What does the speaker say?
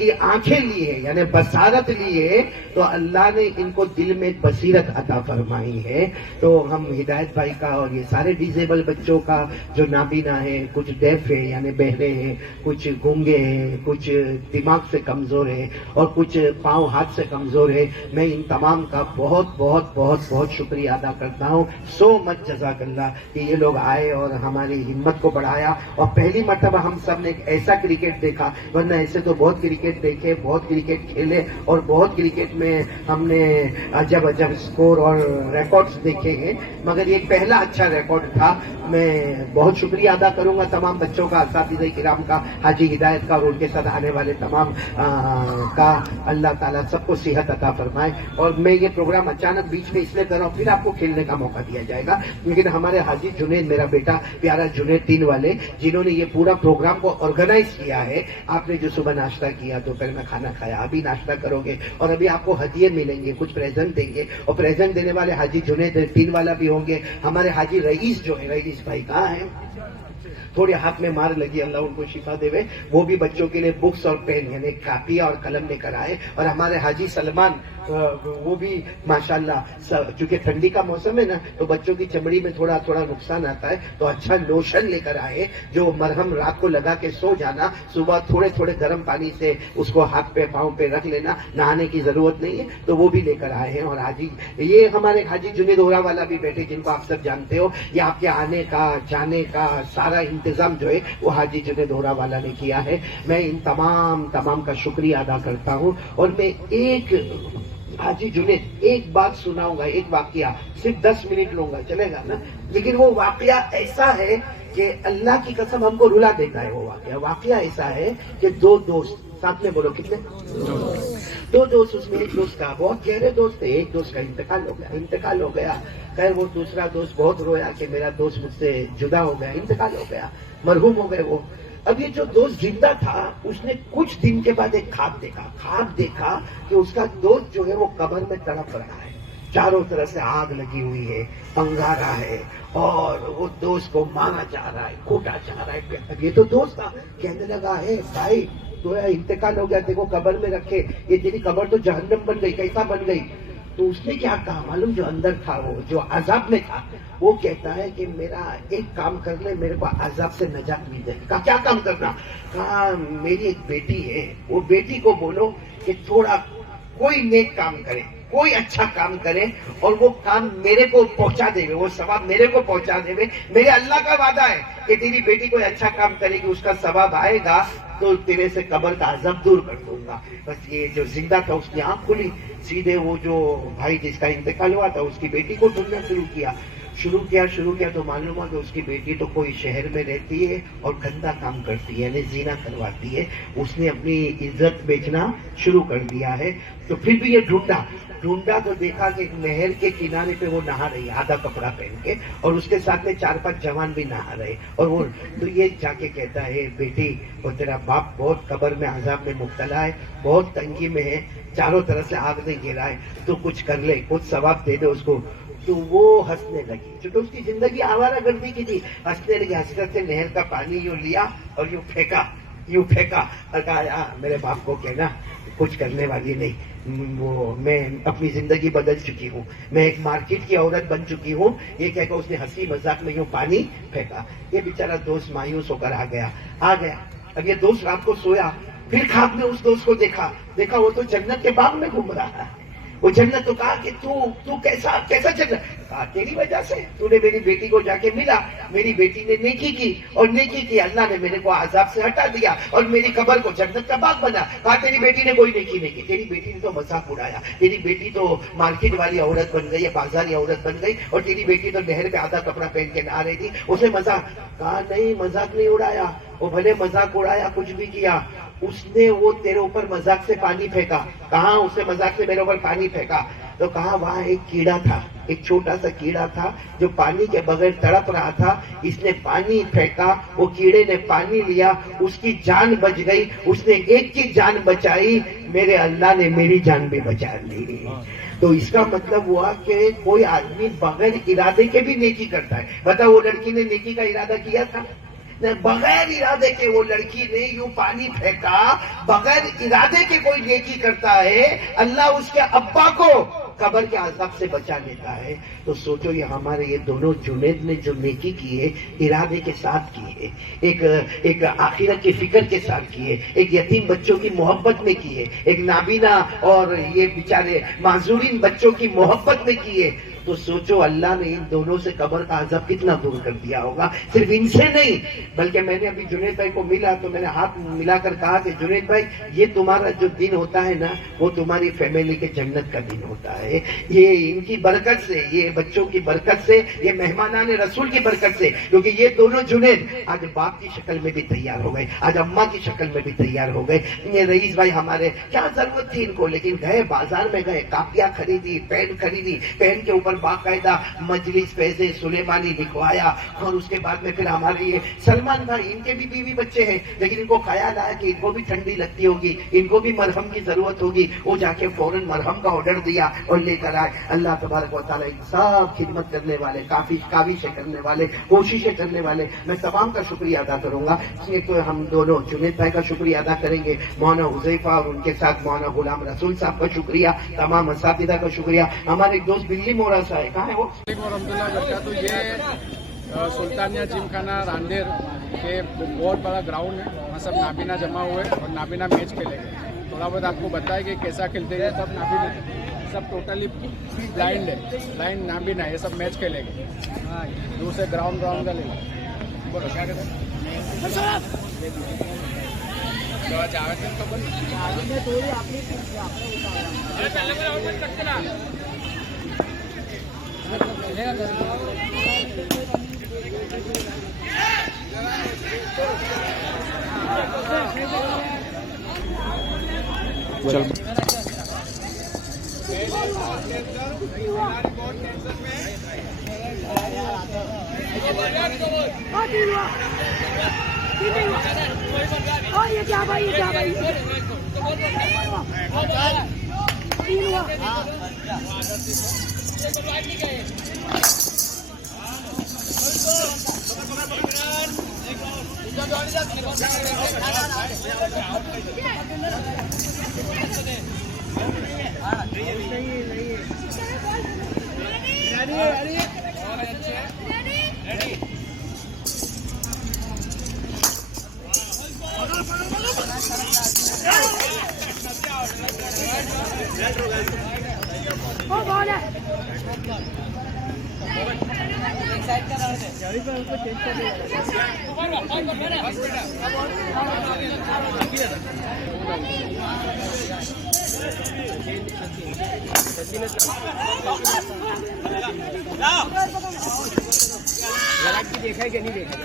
کی آنکھیں لی ہے یعنی بصارت لی ہے تو اللہ نے ان کو دل میں بصیرت عطا فرمائی ہے. تو ہم ہدایت بھائی کا اور یہ سارے ڈیزیبل بچوں کا جو نابینا ہے, کچھ ڈیف ہے یعنی بہرے ہیں, کچھ گونگے ہیں, کچھ دماغ سے کمزور ہے اور کچھ پاؤں ہاتھ سے کمزور ہے, میں ان تمام کا بہت بہت بہت بہت شکریہ ادا کرتا ہوں. سو مچ جزاک اللہ کہ یہ لوگ آئے اور ہماری ہمت کو بڑھایا. اور پہلی مرتبہ ہم سب نے ایک ایسا کرکٹ دیکھا, ورنہ ایسے تو بہت کرکٹ دیکھے, بہت کرکٹ کھیلے اور بہت کرکٹ میں ہم نے عجب عجب سکور اور ریکارڈز دیکھے ہیں, مگر یہ پہلا اچھا ریکارڈ تھا. میں بہت شکریہ ادا کروں گا تمام بچوں کا, اساتذہ کرام کا, حاجی ہدایت کا اور ان کے ساتھ آنے والے تمام کا. اللہ تعالیٰ سب کو صحت عطا فرمائے. اور میں یہ پروگرام اچانک بیچ میں اس لیے کر رہا ہوں, پھر آپ کو کھیلنے کا موقع دیا جائے گا, لیکن ہمارے حاجی جنید, میرا بیٹا پیارا جنید تین والے, جنہوں نے یہ پورا پروگرام کو آرگنائز کیا ہے. آپ نے جو صبح ناشتہ کیا, دوپہر میں کھانا کھایا, ابھی ناشتہ کرو گے اور ابھی آپ کو ہدیے ملیں گے, کچھ پریزنٹ دیں گے, اور پریزنٹ دینے والے حاجی جنید تین والا بھی ہوں گے. ہمارے حاجی رئیس جو ہے, رئیس بھائی کہاں ہیں, تھوڑے ہاتھ میں مار لگی, اللہ ان کو شفا دے, وہ بھی بچوں کے لیے بکس اور پین یعنی کاپی اور قلم لے کر آئے. اور ہمارے حاجی سلمان وہ بھی ماشاءاللہ, چونکہ ٹھنڈی کا موسم ہے نا تو بچوں کی چمڑی میں تھوڑا تھوڑا نقصان آتا ہے, تو اچھا لوشن لے کر آئے جو مرہم رات کو لگا کے سو جانا, صبح تھوڑے تھوڑے گرم پانی سے اس کو ہاتھ پہ پاؤں پہ رکھ لینا, نہانے کی ضرورت نہیں ہے, تو وہ بھی لے کر آئے ہیں. اور حاجی یہ ہمارے حاجی جنید اورا والا بھی بیٹھے, جن کو آپ سب جانتے ہو, یہ آپ کے آنے کا جانے کا سارا انتظام جو ہے وہ حاجی جنید اورا والا نے کیا ہے. میں ان تمام کا شکریہ ادا کرتا ہوں. اور میں ایک حاجی جنید ایک بات سناؤں گا, ایک واقعہ, صرف 10 منٹ لوں گا, چلے گا نا, لیکن وہ واقعہ ایسا ہے کہ اللہ کی قسم ہم کو رلا دیتا ہے. وہ واقعہ ایسا ہے کہ دو دوست ساتھ میں, بولو کتنے, دو دوست, اس میں ایک دوست کا بہت گہرے دوست تھے, ایک دوست کا انتقال ہو گیا. خیر وہ دوسرا دوست بہت رویا کہ میرا دوست مجھ سے جدا ہو گیا, انتقال ہو گیا, مرحوم ہو گئے وہ. اب یہ جو دوست زندہ تھا اس نے کچھ دن کے بعد ایک خواب دیکھا کہ اس کا دوست جو ہے وہ قبر میں تڑپ رہا ہے, چاروں طرف سے آگ لگی ہوئی ہے, انگارا ہے, اور وہ دوست کو مارا جا رہا ہے, کوٹا جا رہا ہے. اب یہ تو دوست تھا, کہنے لگا ہے بھائی تو انتقال ہو گیا, دیکھو قبر میں رکھے, یہ تیری قبر تو جہنم بن گئی, کیسا بن گئی. تو اس نے کیا کہا معلوم, جو اندر تھا, وہ جو عذاب میں تھا, وہ کہتا ہے کہ میرا ایک کام کر لے, میرے کو عذاب سے نجات مل جائے. کہا کیا کام کرنا, کہا میری ایک بیٹی ہے, وہ بیٹی کو بولو کہ تھوڑا کوئی نیک کام کرے, کوئی اچھا کام کرے, اور وہ کام میرے کو پہنچا دے, وہ ثواب میرے کو پہنچا دے. میرے اللہ کا وعدہ ہے کہ تیری بیٹی کوئی اچھا کام کرے گی, اس کا ثواب آئے گا تو تیرے سے قبر کا عذاب دور کر دوں گا. بس یہ جو زندہ تھا اس کی آنکھ کھلی, سیدھے وہ جو بھائی جس کا انتقال ہوا تھا اس کی بیٹی کو ڈھونڈنا شروع کیا تو معلوم ہوا کہ اس کی بیٹی تو کوئی شہر میں رہتی ہے اور گندا کام کرتی ہے, یعنی زنا کرواتی ہے. اس نے اپنی عزت بیچنا شروع کر دیا ہے. تو پھر بھی یہ ڈھونڈا تو دیکھا کہ ایک نہر کے کنارے پہ وہ نہا رہی ہے, آدھا کپڑا پہن کے, اور اس کے ساتھ میں 4-5 جوان بھی نہا رہے. اور وہ تو یہ جا کے کہتا ہے, بیٹی وہ تیرا باپ بہت قبر میں عذاب میں مبتلا ہے, بہت تنگی میں ہے, چاروں طرف سے آگ نے گھیرا ہے, تو کچھ کر لے, کچھ ثواب دے دے اس کو. تو وہ ہنسنے لگی, چونکہ اس کی زندگی آوارہ گردی کی تھی, ہنسنے لگی. حسرت سے نہر کا پانی یوں لیا اور یوں پھینکا اور کہا میرے باپ کو کہنا کچھ کرنے والی نہیں, وہ میں اپنی زندگی بدل چکی ہوں, میں ایک مارکیٹ کی عورت بن چکی ہوں. یہ کہہ کر اس نے ہنسی مذاق میں یوں پانی پھینکا. یہ بیچارہ دوست مایوس ہو کر آ گیا. اب یہ دوست رات کو سویا, پھر خواب میں اس دوست کو دیکھا وہ تو جنت کے باغ میں گھوم رہا ہے. وہ جنت تو کہا کہ تو کیسا جنت, کہا تیری وجہ سے, تو نے میری بیٹی کو جا کے ملا, میری بیٹی نے نیکی کی, اللہ نے میرے کو عذاب سے ہٹا دیا اور میری قبر کو جنت کا باغ بنا. کہا تیری بیٹی نے کوئی نیکی نہیں کی, تیری بیٹی نے تو مذاق اڑایا, تیری بیٹی تو مارکیٹ والی عورت بن گئی, بازاری عورت بن گئی, اور تیری بیٹی تو نہر پہ آدھا کپڑا پہن کے نہا رہی تھی, اسے مذاق. کہا نہیں, مذاق نہیں اڑایا, وہ بھلے مذاق اڑایا, کچھ بھی کیا, اس نے وہ تیرے اوپر مذاق سے پانی پھینکا. کہاں اس نے مذاق سے میرے اوپر پانی پھینکا, تو کہا وہاں ایک کیڑا تھا, ایک چھوٹا سا کیڑا تھا جو پانی کے بغیر تڑپ رہا تھا, اس نے پانی پھینکا, وہ کیڑے نے پانی لیا, اس کی جان بچ گئی, اس نے ایک کی جان بچائی, میرے اللہ نے میری جان بھی بچا لی. تو اس کا مطلب ہوا کہ کوئی آدمی بغیر ارادے کے بھی نیکی کرتا ہے. بتا وہ لڑکی نے نیکی کا ارادہ کیا تھا, بغیر ارادے کے وہ لڑکی نے یوں پانی پھینکا، بغیر ارادے کے کوئی نیکی کرتا ہے اللہ اس کے ابا کو قبر کے عذاب سے بچا لیتا ہے. تو سوچو یہ ہمارے یہ دونوں جنید نے جو نیکی کی ہے ارادے کے ساتھ کی ہے، ایک آخرت کی فکر کے ساتھ کی ہے، ایک یتیم بچوں کی محبت میں کی ہے، ایک نابینا اور یہ بیچارے معذورین بچوں کی محبت میں کی ہے. تو سوچو اللہ نے ان دونوں سے قبر کا عذاب کتنا دور کر دیا ہوگا. صرف ان سے نہیں بلکہ میں نے ابھی جنید بھائی کو ملا تو میں نے ہاتھ ملا کر کہا کہ جنید بھائی یہ تمہارا جو دن ہوتا ہے نا وہ تمہاری فیملی کے جنت کا دن ہوتا ہے. یہ ان کی برکت سے، یہ بچوں کی برکت سے، یہ مہمانان رسول کی برکت سے، کیونکہ یہ دونوں جنید آج باپ کی شکل میں بھی تیار ہو گئے، آج اماں کی شکل میں بھی تیار ہو گئے. یہ رئیس بھائی ہمارے کیا ضرورت تھی ان کو، لیکن گئے بازار میں گئے، کاپیاں خریدی، پین خریدی، پین کے اوپر باقاعدہ مجلس فیض سلیمانی لکھوایا. اور اس کے بعد میں پھر ہمارے یہ سلمان بھائی، ان کے بھی بیوی بچے ہیں لیکن ان کو خیال آیا کہ ان کو بھی ٹھنڈی لگتی ہوگی، ان کو بھی مرہم کی ضرورت ہوگی. وہ جا کے فوراً مرہم کا آرڈر دیا اور لے کر آئے. اللہ تبارک و تعالیٰ سب خدمت کرنے والے، کاوشیں کرنے والے، کوششیں کرنے والے، میں تمام کا شکریہ ادا کروں گا. ایک تو ہم دونوں جنید بھائی کا شکریہ ادا کریں گے، مولانا حذیفہ اور ان کے ساتھ مولانا غلام رسول صاحب کا شکریہ، تمام اساتذہ کا شکریہ. ہمارے ایک دوست بلی مورا صاحب کہاں ہے وہ؟ تو یہ سلطانیہ جم خانہ راندیر کے بہت بڑا گراؤنڈ ہے، وہاں سب نابینا جمع ہوئے اور نابینا میچ کھیلے گئے. تھوڑا بہت آپ کو بتائے کہ کیسا کھیلتے ہیں. سب نابینا، سب ٹوٹلی بلائنڈ ہے، بلائنڈ نابینا، یہ سب میچ کھیلے گئے. دور سے گراؤنڈ کا لے لیں. بولو کیا کہتے ہیں؟ یہ کیا بھائی، یہ کیا بھائی، دیکھا کہ نہیں دیکھا